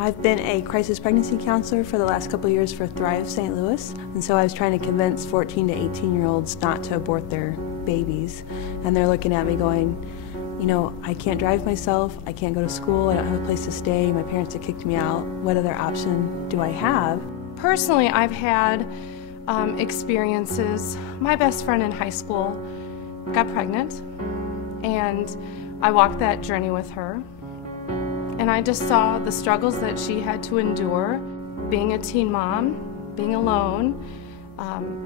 I've been a crisis pregnancy counselor for the last couple of years for Thrive St. Louis, and so I was trying to convince 14 to 18-year-olds not to abort their babies, and they're looking at me going, you know, I can't drive myself, I can't go to school, I don't have a place to stay, my parents have kicked me out, what other option do I have? Personally, I've had experiences. My best friend in high school got pregnant, and I walked that journey with her. And I just saw the struggles that she had to endure, being a teen mom, being alone,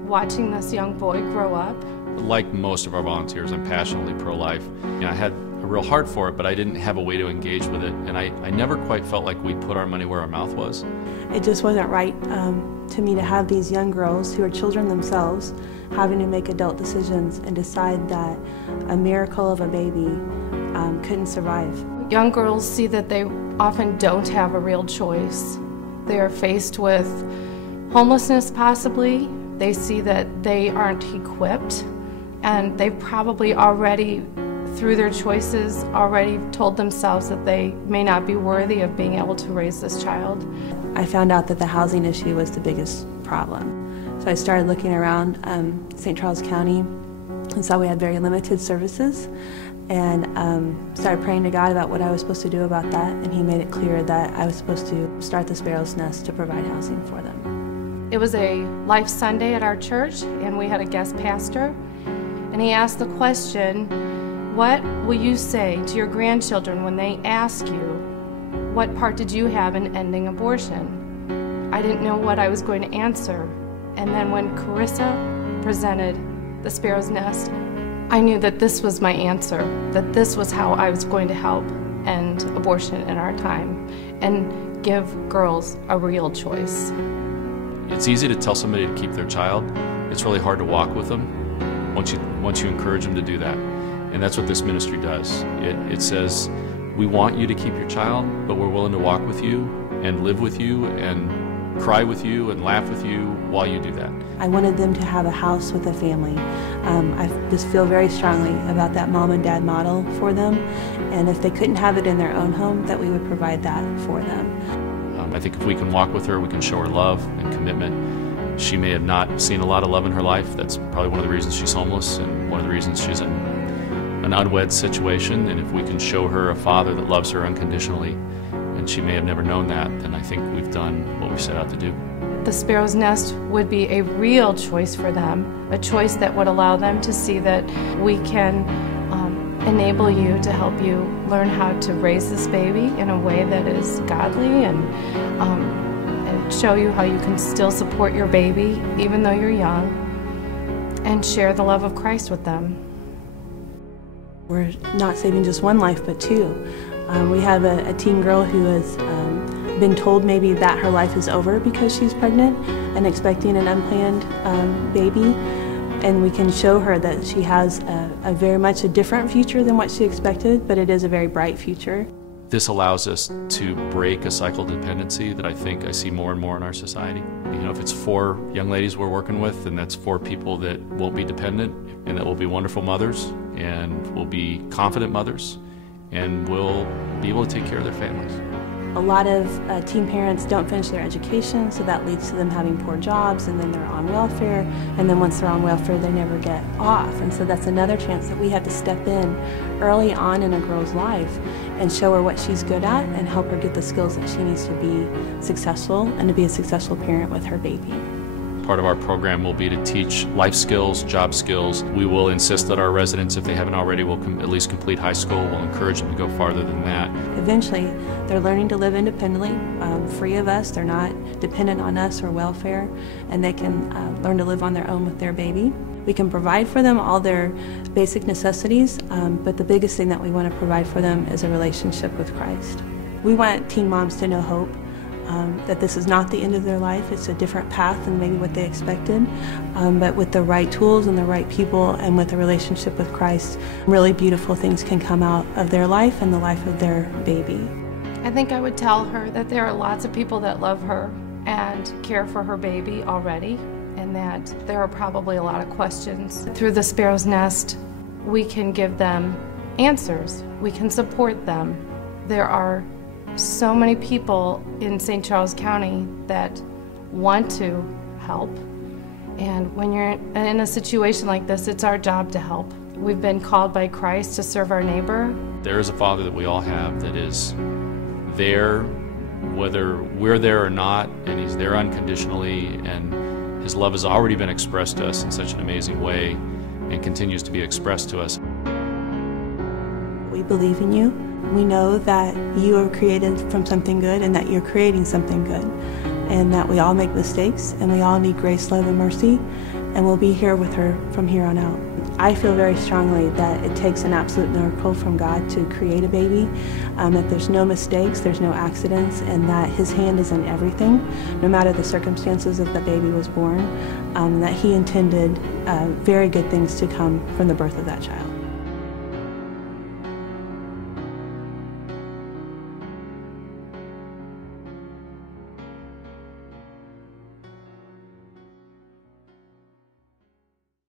watching this young boy grow up. Like most of our volunteers, I'm passionately pro-life. You know, I had a real heart for it, but I didn't have a way to engage with it, and I never quite felt like we put our money where our mouth was. It just wasn't right to me to have these young girls who are children themselves having to make adult decisions and decide that a miracle of a baby couldn't survive. Young girls see that they often don't have a real choice. They are faced with homelessness possibly. They see that they aren't equipped, and they've probably already, through their choices, already told themselves that they may not be worthy of being able to raise this child. I found out that the housing issue was the biggest problem. So I started looking around St. Charles County and saw we had very limited services, and started praying to God about what I was supposed to do about that, and He made it clear that I was supposed to start the Sparrow's Nest to provide housing for them. It was a Life Sunday at our church, and we had a guest pastor, and he asked the question, what will you say to your grandchildren when they ask you, what part did you have in ending abortion? I didn't know what I was going to answer, and then when Carissa presented the Sparrow's Nest, I knew that this was my answer, that this was how I was going to help end abortion in our time and give girls a real choice. It's easy to tell somebody to keep their child. It's really hard to walk with them once you encourage them to do that. And that's what this ministry does. It says, we want you to keep your child, but we're willing to walk with you and live with you and cry with you and laugh with you while you do that. I wanted them to have a house with a family. I just feel very strongly about that mom and dad model for them, and if they couldn't have it in their own home, that we would provide that for them. I think if we can walk with her, we can show her love and commitment. She may have not seen a lot of love in her life. That's probably one of the reasons she's homeless and one of the reasons she's in an unwed situation, and if we can show her a father that loves her unconditionally, and she may have never known that, then I think we've done what we set out to do. The Sparrow's Nest would be a real choice for them, a choice that would allow them to see that we can enable you to help you learn how to raise this baby in a way that is godly, and show you how you can still support your baby even though you're young, and share the love of Christ with them. We're not saving just one life, but two. We have a teen girl who has been told maybe that her life is over because she's pregnant and expecting an unplanned baby, and we can show her that she has a very much a different future than what she expected, but it is a very bright future. This allows us to break a cycle of dependency that I think I see more and more in our society. You know, if it's 4 young ladies we're working with, then that's 4 people that won't be dependent and that will be wonderful mothers and will be confident mothers and will be able to take care of their families. A lot of teen parents don't finish their education, so that leads to them having poor jobs, and then they're on welfare, and then once they're on welfare they never get off. And so that's another chance that we have to step in early on in a girl's life and show her what she's good at and help her get the skills that she needs to be successful and to be a successful parent with her baby. Part of our program will be to teach life skills, job skills. We will insist that our residents, if they haven't already, will at least complete high school. We'll encourage them to go farther than that. Eventually, they're learning to live independently, free of us. They're not dependent on us or welfare, and they can learn to live on their own with their baby. We can provide for them all their basic necessities, but the biggest thing that we want to provide for them is a relationship with Christ. We want teen moms to know hope. That this is not the end of their life. It's a different path than maybe what they expected, but with the right tools and the right people and with a relationship with Christ, really beautiful things can come out of their life and the life of their baby. I think I would tell her that there are lots of people that love her and care for her baby already, and that there are probably a lot of questions. Through the Sparrow's Nest, we can give them answers. We can support them. There are so many people in St. Charles County that want to help. And when you're in a situation like this, it's our job to help. We've been called by Christ to serve our neighbor. There is a Father that we all have that is there, whether we're there or not, and He's there unconditionally, and His love has already been expressed to us in such an amazing way and continues to be expressed to us. We believe in you. We know that you are created from something good and that you're creating something good, and that we all make mistakes and we all need grace, love, and mercy, and we'll be here with her from here on out. I feel very strongly that it takes an absolute miracle from God to create a baby, that there's no mistakes, there's no accidents, and that His hand is in everything, no matter the circumstances of the baby was born, that He intended very good things to come from the birth of that child.